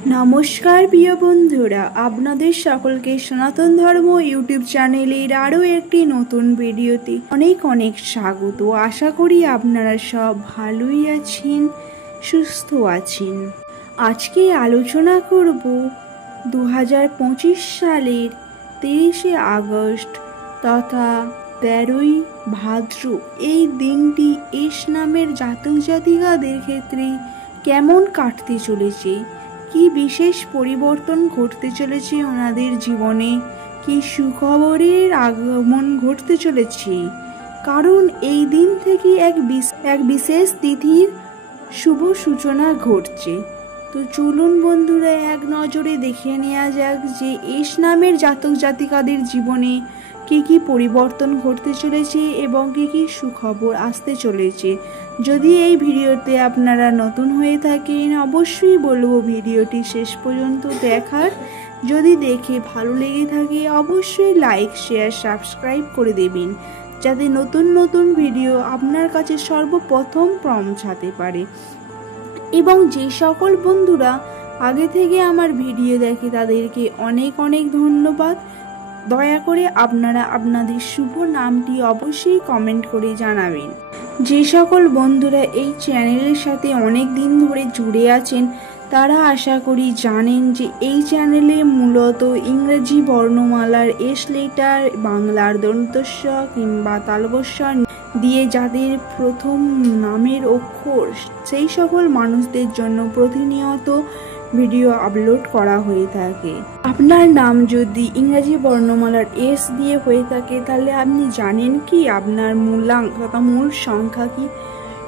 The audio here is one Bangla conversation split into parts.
নমস্কার প্রিয় বন্ধুরা, আপনাদের সকলকে সনাতন ধর্ম ইউটিউব চ্যানেলের আরও একটি নতুন ভিডিওতে অনেক অনেক স্বাগত। আশা করি আপনারা সব ভালোই আছেন, সুস্থ আছেন। আজকে আলোচনা করব 2025 সালের 23শে আগস্ট তথা 13ই ভাদ্র এই দিনটি এস নামের জাতক জাতিকাদের ক্ষেত্রে কেমন কাটতে চলেছে, কি বিশেষ পরিবর্তন ঘটতে চলেছে ওনাদের জীবনে, কি সুখবরের আগমন ঘটতে চলেছে। কারণ এই দিন থেকে এক বিশেষ তিথির শুভ সূচনা ঘটছে। তো চলুন বন্ধুরা, এক নজরে দেখে নেওয়া যাক যে এস নামের জাতক জাতিকাদের জীবনে কি কি পরিবর্তন ঘটতে চলেছে এবং কি কি সুখবর আসতে চলেছে। যদি এই ভিডিওতে আপনারা নতুন হয়ে থাকেন, অবশ্যই বলবো ভিডিওটি শেষ পর্যন্ত দেখার। যদি দেখে ভালো লেগে থাকে অবশ্যই লাইক, শেয়ার, সাবস্ক্রাইব করে দেবেন, যাতে নতুন নতুন ভিডিও আপনার কাছে সর্বপ্রথম পৌঁছাতে পারে। এবং যে সকল বন্ধুরা আগে থেকে আমার ভিডিও দেখে তাদেরকে অনেক অনেক ধন্যবাদ। দয়া করে আপনারা আপনাদের শুভ নামটি অবশ্যই কমেন্ট করে জানাবেন। যে সকল বন্ধুরা এই চ্যানেলের সাথে অনেক দিন ধরে জুড়ে আছেন তারা আশা করি জানেন যে এই চ্যানেলে মূলত ইংরেজি বর্ণমালার এস লেটার, বাংলার দন্তস্ব কিংবা তালবস্য দিয়ে যাদের প্রথম নামের অক্ষর, সেই সকল মানুষদের জন্য প্রতিনিয়ত ভিডিও আপলোড করা হয়ে থাকে। আপনার নাম যদি ইংরেজি বর্ণমালার এস দিয়ে হয়ে থাকে তাহলে আপনি জানেন কি আপনার মূলাঙ্ক তথা মূল সংখ্যা কি?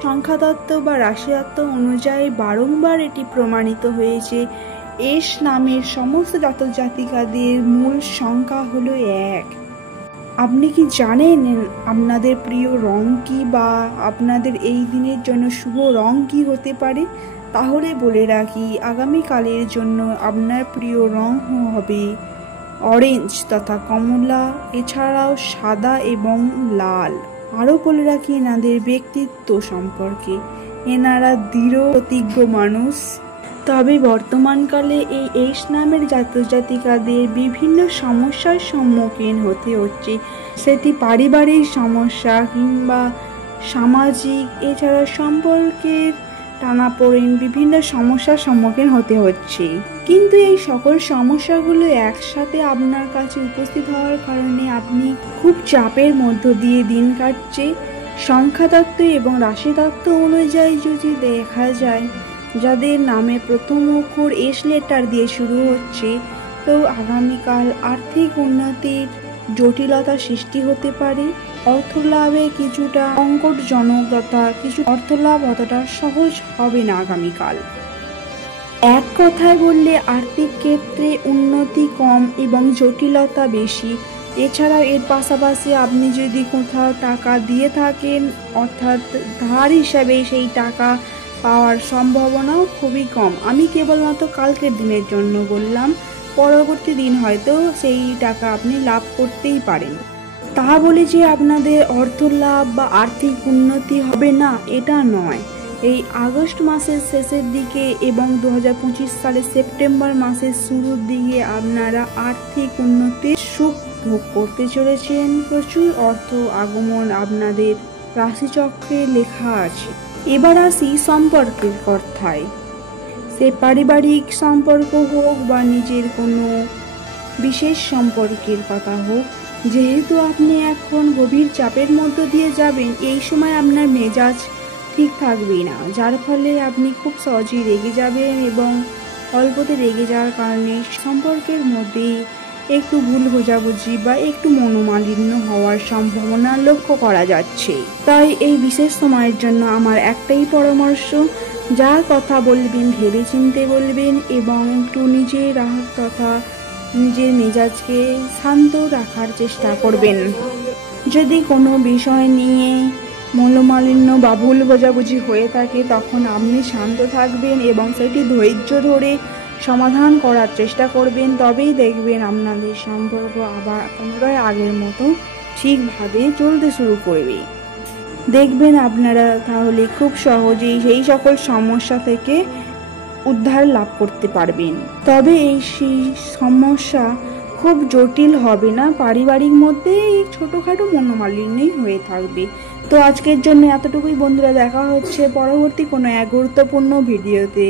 সংখ্যাতত্ত্ব বা রাশিতত্ত্ব অনুযায়ী বারংবার এটি প্রমাণিত হয়েছে, এস নামের সমস্ত জাতক জাতিকাদের মূল সংখ্যা হলো 1। আপনি কি জানেন আপনাদের প্রিয় রং কি বা আপনাদের এই দিনের জন্য শুভ রং কি হতে পারে? তাহলে বলে রাখি, আগামীকালের জন্য আপনার প্রিয় রং হবে অরেঞ্জ তথা কমলা, এছাড়াও সাদা এবং লাল। আরও বলে রাখি এনাদের ব্যক্তিত্ব সম্পর্কে, এনারা দৃঢ় প্রতিজ্ঞ মানুষ। তবে বর্তমানকালে এই এস নামের জাতক জাতিকাদের বিভিন্ন সমস্যার সম্মুখীন হতে হচ্ছে, সেটি পারিবারিক সমস্যা কিংবা সামাজিক, এছাড়া সম্পর্কের টানাপোড়েন, বিভিন্ন সমস্যার সম্মুখীন হতে হচ্ছে। কিন্তু এই সকল সমস্যাগুলো একসাথে আপনার কাছে উপস্থিত হওয়ার কারণে আপনি খুব চাপের মধ্য দিয়ে দিন কাটছে। সংখ্যাতত্ত্ব এবং রাশিতত্ত্ব অনুযায়ী যদি দেখা যায়, যাদের নামে প্রথম অক্ষর এস লেটার দিয়ে শুরু হচ্ছে, তো আগামীকাল আর্থিক উন্নতির জটিলতা সৃষ্টি হতে পারে। অর্থলাভে কিছুটা সংকটজনক তথা কিছু অর্থলাভ অতটা সহজ হবে না আগামীকাল। এক কথায় বললে আর্থিক ক্ষেত্রে উন্নতি কম এবং জটিলতা বেশি। এছাড়াও এর পাশাপাশি আপনি যদি কোথাও টাকা দিয়ে থাকেন, অর্থাৎ ধার হিসাবে, সেই টাকা পাওয়ার সম্ভাবনাও খুবই কম। আমি কেবলমাত্র কালকের দিনের জন্য বললাম, পরবর্তী দিন হয়তো সেই টাকা আপনি লাভ করতেই পারেন। তা বলে যে আপনাদের অর্থ লাভ বা আর্থিক উন্নতি হবে না, এটা নয়। এই আগস্ট মাসের শেষের দিকে এবং 2025 সালের সেপ্টেম্বর মাসের শুরুর দিকে আপনারা আর্থিক উন্নতির সুখ ভোগ করতে চলেছেন। প্রচুর অর্থ আগমন আপনাদের রাশিচক্রে লেখা আছে। এবার আসি সম্পর্কের কথায়, সে পারিবারিক সম্পর্ক হোক বা নিজের কোনো বিশেষ সম্পর্কের কথা হোক, যেহেতু আপনি এখন গভীর চাপের মধ্য দিয়ে যাবেন, এই সময় আপনার মেজাজ ঠিক থাকবে না, যার ফলে আপনি খুব সহজেই রেগে যাবেন এবং অল্পতে রেগে যাওয়ার কারণে সম্পর্কের মধ্যে একটু ভুল বোঝাবুঝি বা একটু মনোমালিন্য হওয়ার সম্ভাবনা লক্ষ্য করা যাচ্ছে। তাই এই বিশেষ সময়ের জন্য আমার একটাই পরামর্শ, যার কথা বলবেন ভেবেচিন্তে বলবেন এবং একটু নিজের রাগ তথা নিজের মেজাজকে শান্ত রাখার চেষ্টা করবেন। যদি কোনো বিষয় নিয়ে মনোমালিন্য বা ভুল বোঝাবুঝি হয়ে থাকে, তখন আপনি শান্ত থাকবেন এবং সেটি ধৈর্য ধরে সমাধান করার চেষ্টা করবেন। তবেই দেখবেন আপনাদের সম্পর্ক আবার পুনরায় আগের মতো ঠিকভাবে চলতে শুরু করবে। দেখবেন আপনারা তাহলে খুব সহজেই সেই সকল সমস্যা থেকে উদ্ধার লাভ করতে পারবেন। তবে এই সমস্যা খুব জটিল হবে না, পারিবারিক মধ্যে এই ছোটোখাটো মনোমালিন্যই হয়ে থাকবে। তো আজকের জন্য এতটুকুই বন্ধুরা, দেখা হচ্ছে পরবর্তী কোনো এক গুরুত্বপূর্ণ ভিডিওতে।